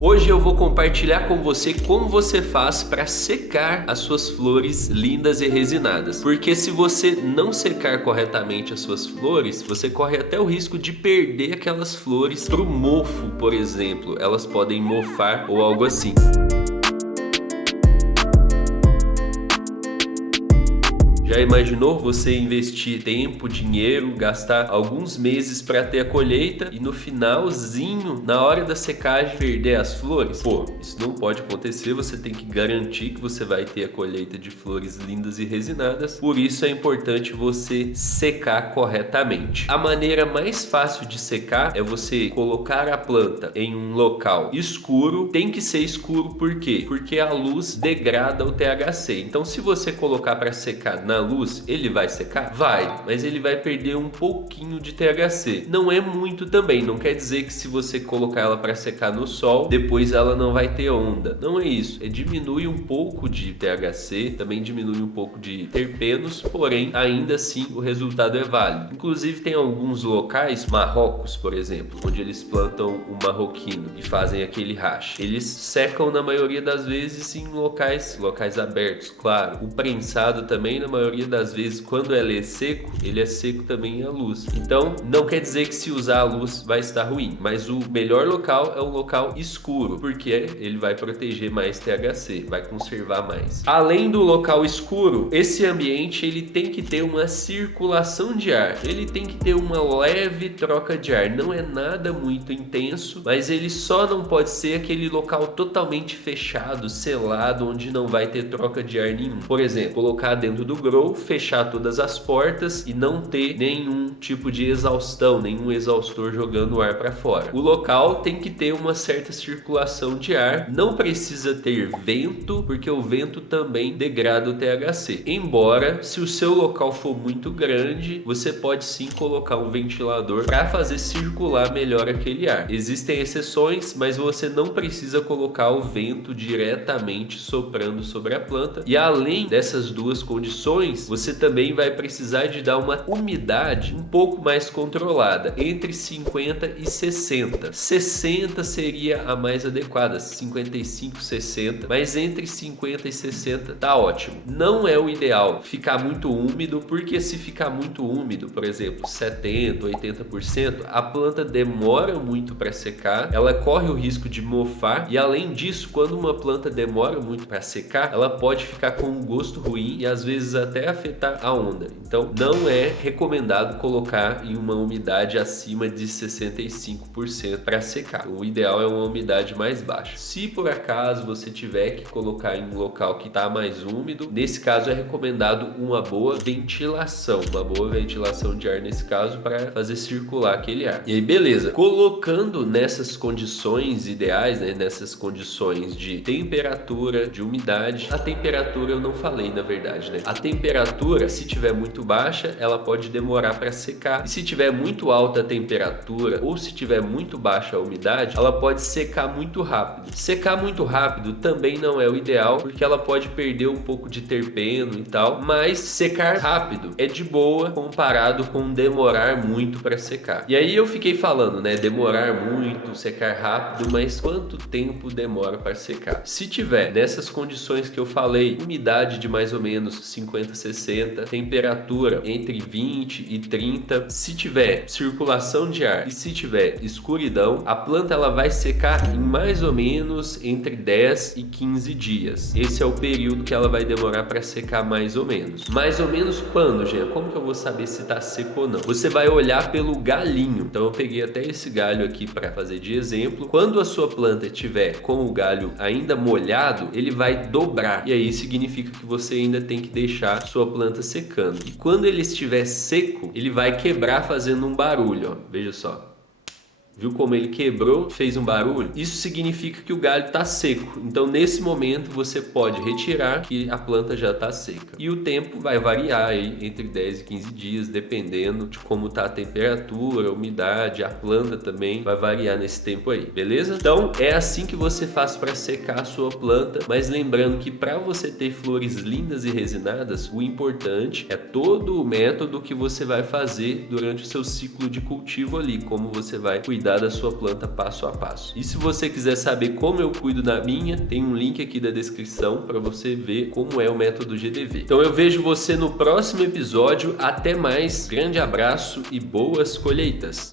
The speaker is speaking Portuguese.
Hoje eu vou compartilhar com você como você faz para secar as suas flores lindas e resinadas. Porque se você não secar corretamente as suas flores, você corre até o risco de perder aquelas flores pro mofo, por exemplo. Elas podem mofar ou algo assim. Já imaginou você investir tempo, dinheiro, gastar alguns meses para ter a colheita e no finalzinho, na hora da secagem, perder as flores? Pô, isso não pode acontecer, você tem que garantir que você vai ter a colheita de flores lindas e resinadas, por isso é importante você secar corretamente. A maneira mais fácil de secar é você colocar a planta em um local escuro. Tem que ser escuro, por quê? Porque a luz degrada o THC. Então se você colocar para secar na luz, ele vai secar? Vai, mas ele vai perder um pouquinho de THC. Não é muito também, não quer dizer que se você colocar ela para secar no sol, depois ela não vai ter onda. Não é isso, diminui um pouco de THC, também diminui um pouco de terpenos, porém ainda assim o resultado é válido. Inclusive tem alguns locais, Marrocos por exemplo, onde eles plantam o marroquino e fazem aquele hash. Eles secam na maioria das vezes em locais abertos, claro. O prensado também na maioria das vezes, quando ele é seco também à luz. Então, não quer dizer que se usar a luz vai estar ruim, mas o melhor local é um local escuro, porque ele vai proteger mais THC, vai conservar mais. Além do local escuro, esse ambiente ele tem que ter uma circulação de ar, ele tem que ter uma leve troca de ar, não é nada muito intenso, mas ele só não pode ser aquele local totalmente fechado, selado, onde não vai ter troca de ar nenhum. Por exemplo, colocar dentro do grow, fechar todas as portas e não ter nenhum tipo de exaustão, nenhum exaustor jogando o ar para fora. O local tem que ter uma certa circulação de ar, não precisa ter vento, porque o vento também degrada o THC. Embora, se o seu local for muito grande, você pode sim colocar um ventilador para fazer circular melhor aquele ar. Existem exceções, mas você não precisa colocar o vento diretamente soprando sobre a planta. E além dessas duas condições, você também vai precisar de dar uma umidade um pouco mais controlada, entre 50 e 60. 60 seria a mais adequada, 55, 60, mas entre 50 e 60 tá ótimo. Não é o ideal ficar muito úmido, porque se ficar muito úmido, por exemplo, 70, 80%, a planta demora muito para secar, ela corre o risco de mofar e além disso, quando uma planta demora muito para secar, ela pode ficar com um gosto ruim e às vezes até afetar a onda. Então não é recomendado colocar em uma umidade acima de 65% para secar. O ideal é uma umidade mais baixa. Se por acaso você tiver que colocar em um local que está mais úmido, nesse caso é recomendado uma boa ventilação de ar nesse caso para fazer circular aquele ar. E aí beleza, colocando nessas condições ideais, né, nessas condições de temperatura, de umidade, a temperatura eu não falei na verdade, né? A temperatura, se tiver muito baixa, ela pode demorar para secar. E se tiver muito alta a temperatura ou se tiver muito baixa a umidade, ela pode secar muito rápido. Secar muito rápido também não é o ideal, porque ela pode perder um pouco de terpeno e tal, mas secar rápido é de boa comparado com demorar muito para secar. E aí eu fiquei falando, né, demorar muito, secar rápido, mas quanto tempo demora para secar? Se tiver nessas condições que eu falei, umidade de mais ou menos 50, 60, temperatura entre 20 e 30, se tiver circulação de ar e se tiver escuridão, a planta ela vai secar em mais ou menos entre 10 e 15 dias. Esse é o período que ela vai demorar para secar mais ou menos. Mais ou menos quando, Jean? Como que eu vou saber se está seco ou não? Você vai olhar pelo galhinho. Então eu peguei até esse galho aqui para fazer de exemplo. Quando a sua planta estiver com o galho ainda molhado, ele vai dobrar. E aí significa que você ainda tem que deixar sua planta secando. E quando ele estiver seco, ele vai quebrar fazendo um barulho, ó. Veja só. Viu como ele quebrou, fez um barulho? Isso significa que o galho está seco. Então, nesse momento, você pode retirar que a planta já está seca. E o tempo vai variar aí entre 10 e 15 dias, dependendo de como está a temperatura, a umidade, a planta também vai variar nesse tempo aí, beleza? Então, é assim que você faz para secar a sua planta, mas lembrando que para você ter flores lindas e resinadas, o importante é todo o método que você vai fazer durante o seu ciclo de cultivo ali, como você vai cuidar cuidar da sua planta passo a passo. E se você quiser saber como eu cuido da minha, tem um link aqui da descrição para você ver como é o método GDV. Então eu vejo você no próximo episódio. Até mais, grande abraço e boas colheitas!